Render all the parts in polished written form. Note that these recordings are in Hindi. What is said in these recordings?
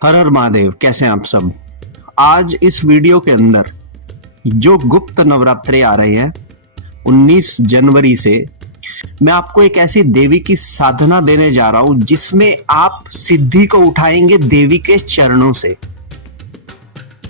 हर हर महादेव। कैसे हैं आप सब। आज इस वीडियो के अंदर जो गुप्त नवरात्रे आ रहे हैं 19 जनवरी से, मैं आपको एक ऐसी देवी की साधना देने जा रहा हूं जिसमें आप सिद्धि को उठाएंगे देवी के चरणों से।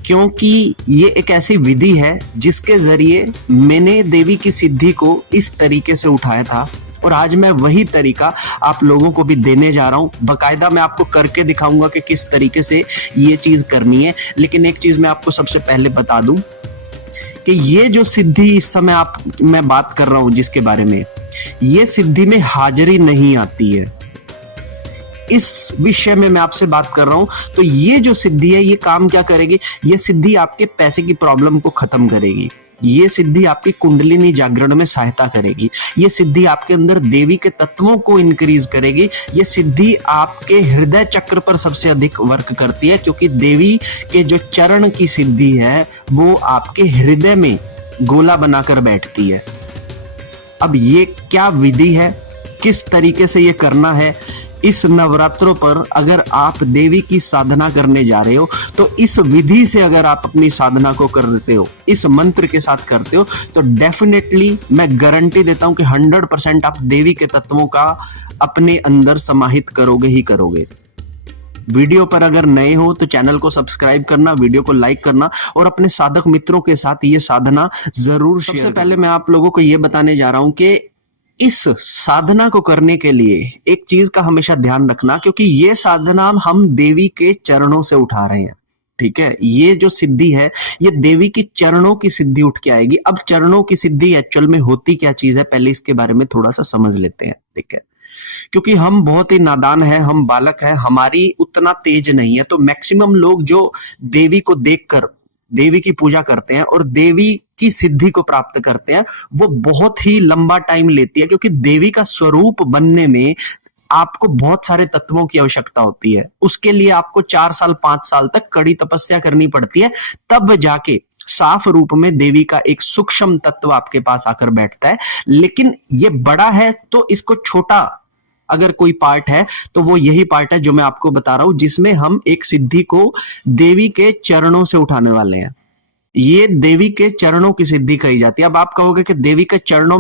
क्योंकि ये एक ऐसी विधि है जिसके जरिए मैंने देवी की सिद्धि को इस तरीके से उठाया था और आज मैं वही तरीका आप लोगों को भी देने जा रहा हूं। बकायदा मैं आपको करके दिखाऊंगा कि किस तरीके से ये चीज करनी है। लेकिन एक चीज मैं आपको सबसे पहले बता दूं कि ये जो सिद्धि इस समय मैं बात कर रहा हूं जिसके बारे में, ये सिद्धि में हाजिरी नहीं आती है। इस विषय में मैं आपसे बात कर रहा हूं। तो ये जो सिद्धि है ये काम क्या करेगी? ये सिद्धि आपके पैसे की प्रॉब्लम को खत्म करेगी। ये सिद्धि आपकी कुंडलिनी जागरण में सहायता करेगी। ये सिद्धि आपके अंदर देवी के तत्वों को इंक्रीज करेगी। ये सिद्धि आपके हृदय चक्र पर सबसे अधिक वर्क करती है, क्योंकि देवी के जो चरण की सिद्धि है वो आपके हृदय में गोला बनाकर बैठती है। अब ये क्या विधि है, किस तरीके से ये करना है, इस नवरात्रों पर अगर आप देवी की साधना करने जा रहे हो तो इस विधि से अगर आप अपनी साधना को करते हो, इस मंत्र के साथ करते हो, तो डेफिनेटली मैं गारंटी देता हूं कि 100% आप देवी के तत्वों का अपने अंदर समाहित करोगे ही करोगे। वीडियो पर अगर नए हो तो चैनल को सब्सक्राइब करना, वीडियो को लाइक करना और अपने साधक मित्रों के साथ ये साधना जरूर शेयर। सबसे पहले मैं आप लोगों को ये बताने जा रहा हूं कि इस साधना को करने के लिए एक चीज का हमेशा ध्यान रखना, क्योंकि ये साधना हम देवी के चरणों से उठा रहे हैं। ठीक है, ये जो सिद्धि है ये देवी की चरणों की सिद्धि उठ के आएगी। अब चरणों की सिद्धि एक्चुअल में होती क्या चीज है, पहले इसके बारे में थोड़ा सा समझ लेते हैं। ठीक है, क्योंकि हम बहुत ही नादान हैं, हम बालक हैं, हमारी उतना तेज नहीं है। तो मैक्सिमम लोग जो देवी को देखकर देवी की पूजा करते हैं और देवी की सिद्धि को प्राप्त करते हैं, वो बहुत ही लंबा टाइम लेती है, क्योंकि देवी का स्वरूप बनने में आपको बहुत सारे तत्वों की आवश्यकता होती है। उसके लिए आपको 4 साल 5 साल तक कड़ी तपस्या करनी पड़ती है, तब जाके साफ रूप में देवी का एक सूक्ष्म तत्व आपके पास आकर बैठता है। लेकिन ये बड़ा है तो इसको छोटा अगर कोई पार्ट है तो वो यही पार्ट है जो मैं आपको बता रहा हूं, जिसमें हम एक सिद्धि को देवी के चरणों से उठाने वाले हैं। ये देवी के चरणों की सिद्धि कही जाती है। अब आप कहोगे कि देवी के चरणों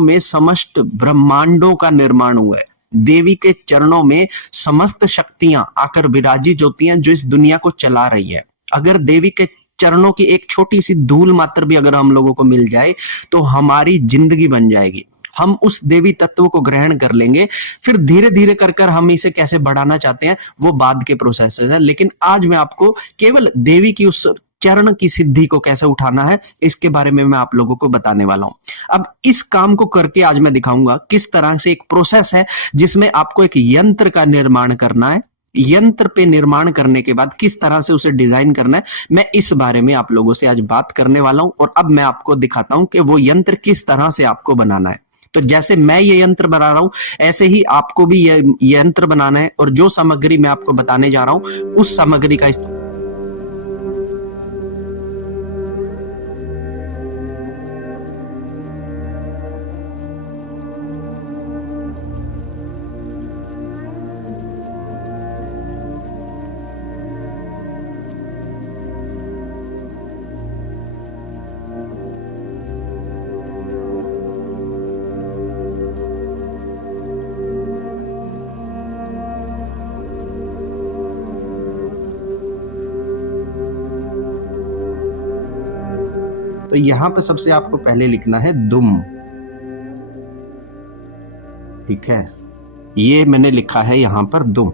में समस्त ब्रह्मांडों का निर्माण हुआ है। देवी के चरणों में समस्त शक्तियां आकर विराजित होती हैं जो इस दुनिया को चला रही है। अगर देवी के चरणों की एक छोटी सी धूल मात्र भी अगर हम लोगों को मिल जाए तो हमारी जिंदगी बन जाएगी। हम उस देवी तत्व को ग्रहण कर लेंगे। फिर धीरे धीरे कर हम इसे कैसे बढ़ाना चाहते हैं वो बाद के प्रोसेस है। लेकिन आज मैं आपको केवल देवी की उस चरण की सिद्धि को कैसे उठाना है इसके बारे में मैं आप लोगों को बताने वाला हूं। अब इस काम को करके आज मैं दिखाऊंगा किस तरह से एक प्रोसेस है जिसमें आपको एक यंत्र का निर्माण करना है। यंत्र पे निर्माण करने के बाद किस तरह से उसे डिजाइन करना है, मैं इस बारे में आप लोगों से आज बात करने वाला हूं। और अब मैं आपको दिखाता हूं कि वो यंत्र किस तरह से आपको बनाना है। तो जैसे मैं ये यंत्र बना रहा हूं ऐसे ही आपको भी ये यंत्र बनाना है, और जो सामग्री मैं आपको बताने जा रहा हूं उस सामग्री का इस्तेमाल। तो यहां पर सबसे आपको पहले लिखना है दुम। ठीक है, ये मैंने लिखा है यहां पर दुम।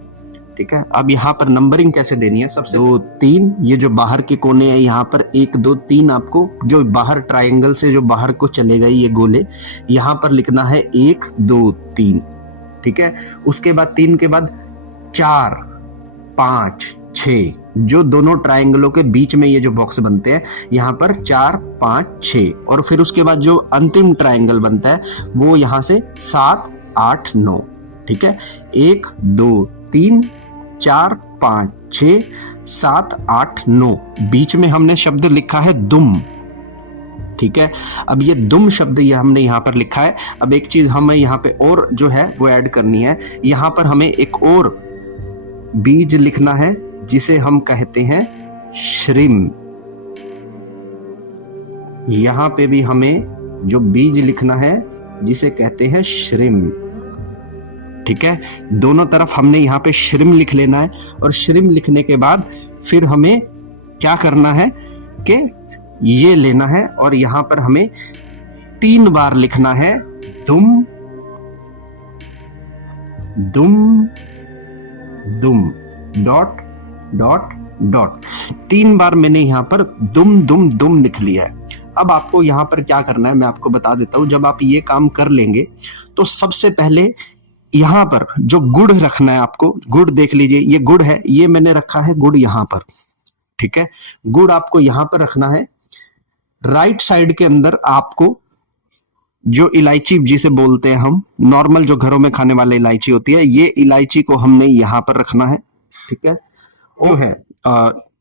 ठीक है, अब यहां पर नंबरिंग कैसे देनी है, सबसे 2 3, ये जो बाहर के कोने हैं यहां पर 1 2 3, आपको जो बाहर ट्रायंगल से जो बाहर को चले गए ये गोले, यहां पर लिखना है 1 2 3। ठीक है, उसके बाद 3 के बाद 4 5 6, जो दोनों ट्रायंगलों के बीच में ये जो बॉक्स बनते हैं यहाँ पर 4 5 6, और फिर उसके बाद जो अंतिम ट्रायंगल बनता है वो यहाँ से 7 8 9। ठीक है, 1 2 3 4 5 6 7 8 9, बीच में हमने शब्द लिखा है दुम। ठीक है, अब ये दुम शब्द ये हमने यहाँ पर लिखा है। अब एक चीज हमें यहाँ पे और जो है वो ऐड करनी है, यहाँ पर हमें एक और बीज लिखना है जिसे हम कहते हैं श्रिम। यहां पे भी हमें जो बीज लिखना है जिसे कहते हैं श्रिम। ठीक है, दोनों तरफ हमने यहाँ पे श्रिम लिख लेना है और श्रिम लिखने के बाद फिर हमें क्या करना है कि ये लेना है और यहां पर हमें 3 बार लिखना है दुम दुम दुम डॉट डॉट डॉट। 3 बार मैंने यहां पर दुम दुम दुम लिख लिया है। अब आपको यहां पर क्या करना है मैं आपको बता देता हूं। जब आप ये काम कर लेंगे तो सबसे पहले यहां पर जो गुड़ रखना है आपको, गुड़ देख लीजिए, ये गुड़ है, ये मैंने रखा है गुड़ यहां पर। ठीक है, गुड़ आपको यहां पर रखना है। राइट साइड के अंदर आपको जो इलायची जिसे बोलते हैं हम, नॉर्मल जो घरों में खाने वाले इलायची होती है, ये इलायची को हमने यहां पर रखना है। ठीक है, वो है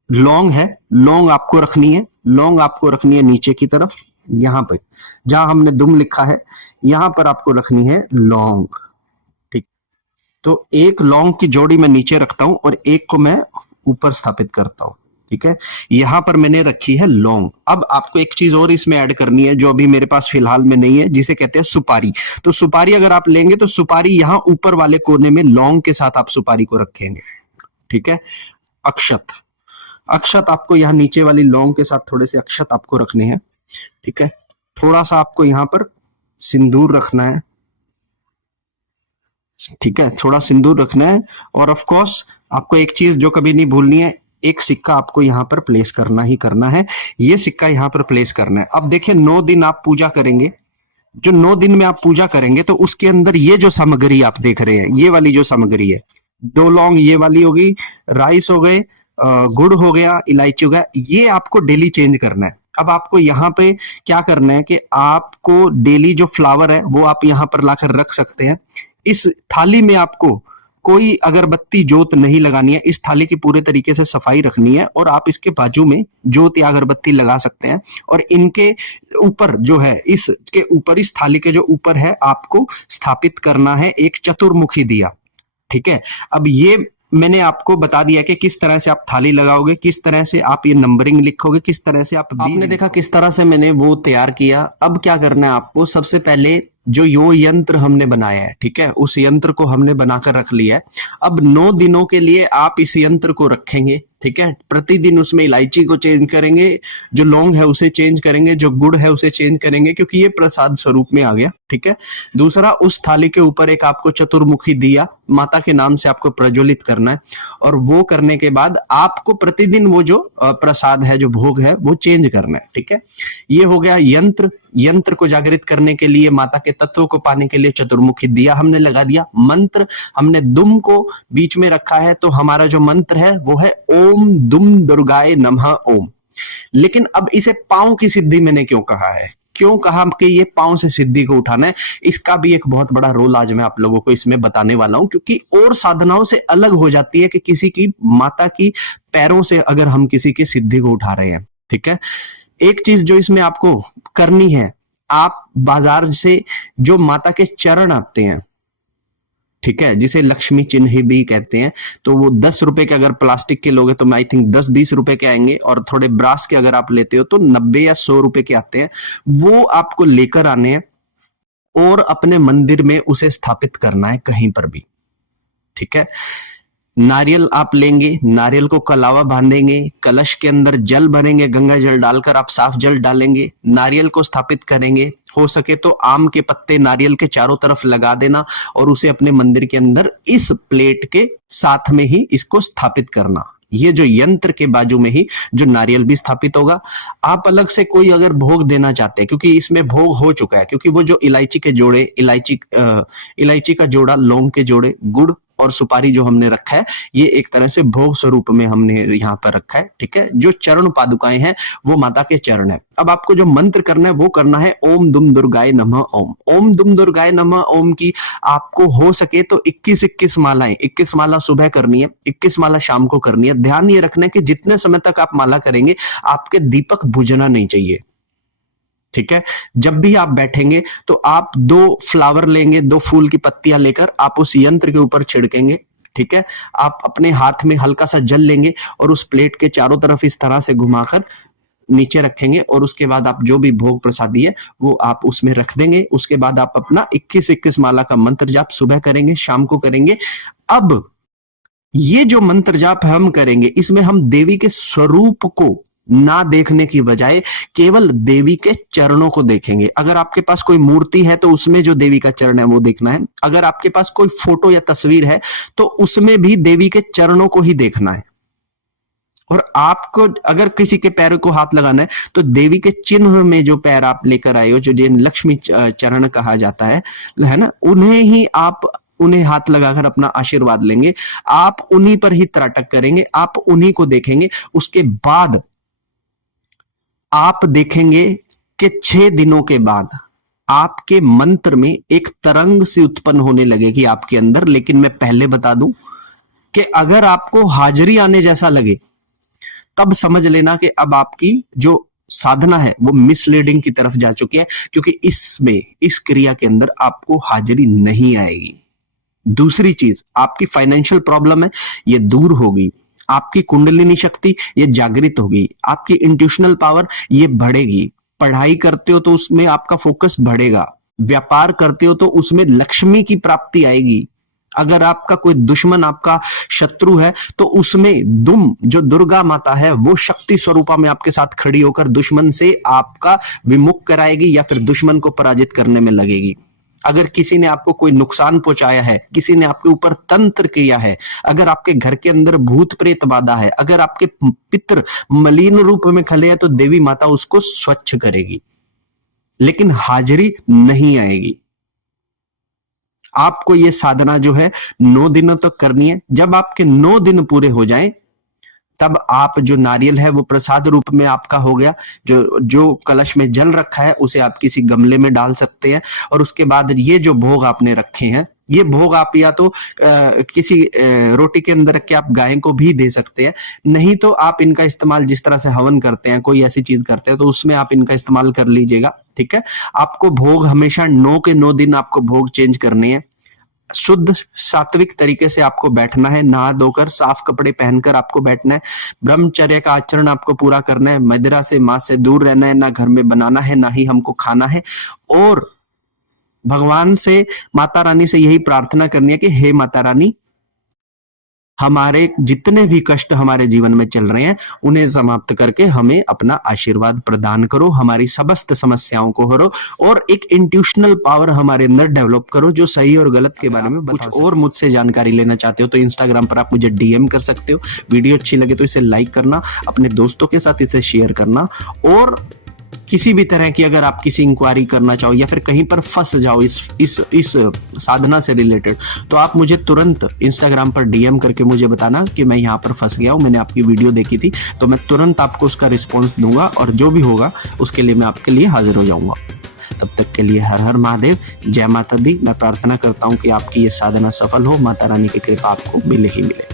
लौंग है, लौंग आपको रखनी है, लौंग आपको रखनी है नीचे की तरफ, यहां पे जहां हमने दुम लिखा है यहां पर आपको रखनी है लौंग। ठीक, तो एक लौंग की जोड़ी मैं नीचे रखता हूं और एक को मैं ऊपर स्थापित करता हूं। ठीक है, यहां पर मैंने रखी है लौंग। अब आपको एक चीज और इसमें ऐड करनी है जो अभी मेरे पास फिलहाल में नहीं है, जिसे कहते हैं सुपारी। तो सुपारी अगर आप लेंगे तो सुपारी यहां ऊपर वाले कोने में लौंग के साथ आप सुपारी को रखेंगे। ठीक है, अक्षत, अक्षत आपको यहाँ नीचे वाली लौंग के साथ थोड़े से अक्षत आपको रखने हैं। ठीक है, थोड़ा सा आपको यहाँ पर सिंदूर रखना है। ठीक है, थोड़ा सिंदूर रखना है और ऑफ कोर्स आपको एक चीज जो कभी नहीं भूलनी है, एक सिक्का आपको यहाँ पर प्लेस करना ही करना है। ये सिक्का यहाँ पर प्लेस करना है। अब देखिए 9 दिन आप पूजा करेंगे, जो 9 दिन में आप पूजा करेंगे तो उसके अंदर ये जो सामग्री आप देख रहे हैं, ये वाली जो सामग्री है, 2 लौंग ये वाली होगी, राइस हो गए, गुड़ हो गया, इलायची हो गया, ये आपको डेली चेंज करना है। अब आपको यहाँ पे क्या करना है कि आपको डेली जो फ्लावर है वो आप यहाँ पर लाकर रख सकते हैं। इस थाली में आपको कोई अगरबत्ती जोत नहीं लगानी है, इस थाली की पूरे तरीके से सफाई रखनी है और आप इसके बाजू में जोत या अगरबत्ती लगा सकते हैं। और इनके ऊपर जो है, इसके ऊपर, इस थाली के जो ऊपर है, आपको स्थापित करना है एक चतुर्मुखी दिया। ठीक है, अब ये मैंने आपको बता दिया कि किस तरह से आप थाली लगाओगे, किस तरह से आप ये नंबरिंग लिखोगे, किस तरह से आपने देखा किस तरह से मैंने वो तैयार किया। अब क्या करना है आपको, सबसे पहले जो यो यंत्र हमने बनाया है, ठीक है, उस यंत्र को हमने बनाकर रख लिया है। अब 9 दिनों के लिए आप इस यंत्र को रखेंगे। ठीक है, प्रतिदिन उसमें इलायची को चेंज करेंगे, जो लौंग है उसे चेंज करेंगे, जो गुड़ है उसे चेंज करेंगे, क्योंकि ये प्रसाद स्वरूप में आ गया। ठीक है, दूसरा, उस थाली के ऊपर एक आपको चतुर्मुखी दिया माता के नाम से आपको प्रज्वलित करना है और वो करने के बाद आपको प्रतिदिन वो जो प्रसाद है, जो भोग है, वो चेंज करना है। ठीक है, ये हो गया यंत्र। यंत्र को जागृत करने के लिए, माता के तत्व को पाने के लिए चतुर्मुखी दिया हमने लगा दिया। मंत्र हमने दुम को बीच में रखा है, तो हमारा जो मंत्र है वो है ओम दुम दुर्गाय नमः ओम। लेकिन अब इसे पांव की सिद्धि मैंने क्यों कहा है, क्यों कहा कि ये पांव से सिद्धि को उठाना है, इसका भी एक बहुत बड़ा रोल आज मैं आप लोगों को इसमें बताने वाला हूं। क्योंकि और साधनाओं से अलग हो जाती है कि किसी की माता की पैरों से अगर हम किसी की सिद्धि को उठा रहे हैं। ठीक है, एक चीज जो इसमें आपको करनी है, आप बाजार से जो माता के चरण आते हैं, ठीक है, जिसे लक्ष्मी चिन्ह भी कहते हैं, तो वो 10 रुपए के अगर प्लास्टिक के लोगे तो आई थिंक 10-20 रुपए के आएंगे, और थोड़े ब्रास के अगर आप लेते हो तो 90 या 100 रुपए के आते हैं। वो आपको लेकर आने हैं और अपने मंदिर में उसे स्थापित करना है कहीं पर भी। ठीक है, नारियल आप लेंगे, नारियल को कलावा बांधेंगे, कलश के अंदर जल भरेंगे, गंगा जल डालकर आप साफ जल डालेंगे, नारियल को स्थापित करेंगे। हो सके तो आम के पत्ते नारियल के चारों तरफ लगा देना और उसे अपने मंदिर के अंदर इस प्लेट के साथ में ही इसको स्थापित करना। ये जो यंत्र के बाजू में ही जो नारियल भी स्थापित होगा। आप अलग से कोई अगर भोग देना चाहते हैं, क्योंकि इसमें भोग हो चुका है, क्योंकि वो जो इलायची के जोड़े, इलायची का जोड़ा, लौंग के जोड़े, गुड़ और सुपारी जो हमने रखा है, ये एक तरह से भोग स्वरूप में हमने यहाँ पर रखा है। ठीक है, जो चरण पादुकाएं हैं वो माता के चरण है। अब आपको जो मंत्र करना है वो करना है ओम दुम दुर्गाय नमः ओम। ओम दुम दुर्गाय नमः ओम की आपको हो सके तो 21 मालाएं, 21 माला सुबह करनी है, 21 माला शाम को करनी है। ध्यान ये रखना है कि जितने समय तक आप माला करेंगे आपके दीपक बुझना नहीं चाहिए। ठीक है, जब भी आप बैठेंगे तो आप 2 फ्लावर लेंगे, 2 फूल की पत्तियां लेकर आप उस यंत्र के ऊपर छिड़केंगे। ठीक है। आप अपने हाथ में हल्का सा जल लेंगे और उस प्लेट के चारों तरफ इस तरह से घुमाकर नीचे रखेंगे और उसके बाद आप जो भी भोग प्रसादी है वो आप उसमें रख देंगे। उसके बाद आप अपना 21-21 माला का मंत्र जाप सुबह करेंगे, शाम को करेंगे। अब ये जो मंत्र जाप हम करेंगे इसमें हम देवी के स्वरूप को ना देखने की बजाय केवल देवी के चरणों को देखेंगे। अगर आपके पास कोई मूर्ति है तो उसमें जो देवी का चरण है वो देखना है। अगर आपके पास कोई फोटो या तस्वीर है तो उसमें भी देवी के चरणों को ही देखना है। और आपको अगर किसी के पैरों को हाथ लगाना है तो देवी के चिन्ह में जो पैर आप लेकर आए हो, जो जिन लक्ष्मी चरण कहा जाता है ना, उन्हें ही आप उन्हें हाथ लगाकर अपना आशीर्वाद लेंगे। आप उन्हीं पर ही त्राटक करेंगे, आप उन्हीं को देखेंगे। उसके बाद आप देखेंगे कि 6 दिनों के बाद आपके मंत्र में एक तरंग सी उत्पन्न होने लगेगी आपके अंदर। लेकिन मैं पहले बता दूं कि अगर आपको हाजिरी आने जैसा लगे तब समझ लेना कि अब आपकी जो साधना है वो मिसलीडिंग की तरफ जा चुकी है, क्योंकि इसमें इस क्रिया के अंदर आपको हाजिरी नहीं आएगी। दूसरी चीज, आपकी फाइनेंशियल प्रॉब्लम है ये दूर होगी, आपकी कुंडलिनी शक्ति ये जागृत होगी, आपकी इंट्यूशनल पावर ये बढ़ेगी। पढ़ाई करते हो तो उसमें आपका फोकस बढ़ेगा, व्यापार करते हो तो उसमें लक्ष्मी की प्राप्ति आएगी। अगर आपका कोई दुश्मन, आपका शत्रु है तो उसमें दुम जो दुर्गा माता है वो शक्ति स्वरूपा में आपके साथ खड़ी होकर दुश्मन से आपका विमुख कराएगी या फिर दुश्मन को पराजित करने में लगेगी। अगर किसी ने आपको कोई नुकसान पहुंचाया है, किसी ने आपके ऊपर तंत्र किया है, अगर आपके घर के अंदर भूत प्रेत बाधा है, अगर आपके पितर मलिन रूप में खले हैं तो देवी माता उसको स्वच्छ करेगी, लेकिन हाजिरी नहीं आएगी। आपको ये साधना जो है 9 दिनों तक करनी है। जब आपके 9 दिन पूरे हो जाएं तब आप जो नारियल है वो प्रसाद रूप में आपका हो गया। जो कलश में जल रखा है उसे आप किसी गमले में डाल सकते हैं। और उसके बाद ये जो भोग आपने रखे हैं, ये भोग आप या तो किसी रोटी के अंदर रख के आप गाय को भी दे सकते हैं, नहीं तो आप इनका इस्तेमाल जिस तरह से हवन करते हैं, कोई ऐसी चीज करते हैं तो उसमें आप इनका इस्तेमाल कर लीजिएगा। ठीक है। आपको भोग हमेशा 9 के 9 दिन आपको भोग चेंज करने हैं। शुद्ध सात्विक तरीके से आपको बैठना है, नहा धोकर साफ कपड़े पहनकर आपको बैठना है। ब्रह्मचर्य का आचरण आपको पूरा करना है। मदिरा से, मांस से दूर रहना है, ना घर में बनाना है, ना ही हमको खाना है। और भगवान से, माता रानी से यही प्रार्थना करनी है कि हे माता रानी, हमारे जितने भी कष्ट हमारे जीवन में चल रहे हैं उन्हें समाप्त करके हमें अपना आशीर्वाद प्रदान करो, हमारी समस्त समस्याओं को हरो और एक इंट्यूशनल पावर हमारे अंदर डेवलप करो जो सही और गलत के बारे में कुछ और मुझसे जानकारी लेना चाहते हो तो इंस्टाग्राम पर आप मुझे डीएम कर सकते हो। वीडियो अच्छी लगे तो इसे लाइक करना, अपने दोस्तों के साथ इसे शेयर करना। और किसी भी तरह की अगर आप किसी इंक्वायरी करना चाहो या फिर कहीं पर फंस जाओ इस साधना से रिलेटेड, तो आप मुझे तुरंत इंस्टाग्राम पर डीएम करके मुझे बताना कि मैं यहाँ पर फंस गया हूँ, मैंने आपकी वीडियो देखी थी, तो मैं तुरंत आपको उसका रिस्पॉन्स दूंगा और जो भी होगा उसके लिए मैं आपके लिए हाजिर हो जाऊंगा। तब तक के लिए हर हर महादेव, जय माता दी। मैं प्रार्थना करता हूँ कि आपकी ये साधना सफल हो, माता रानी की कृपा आपको मिले ही मिले।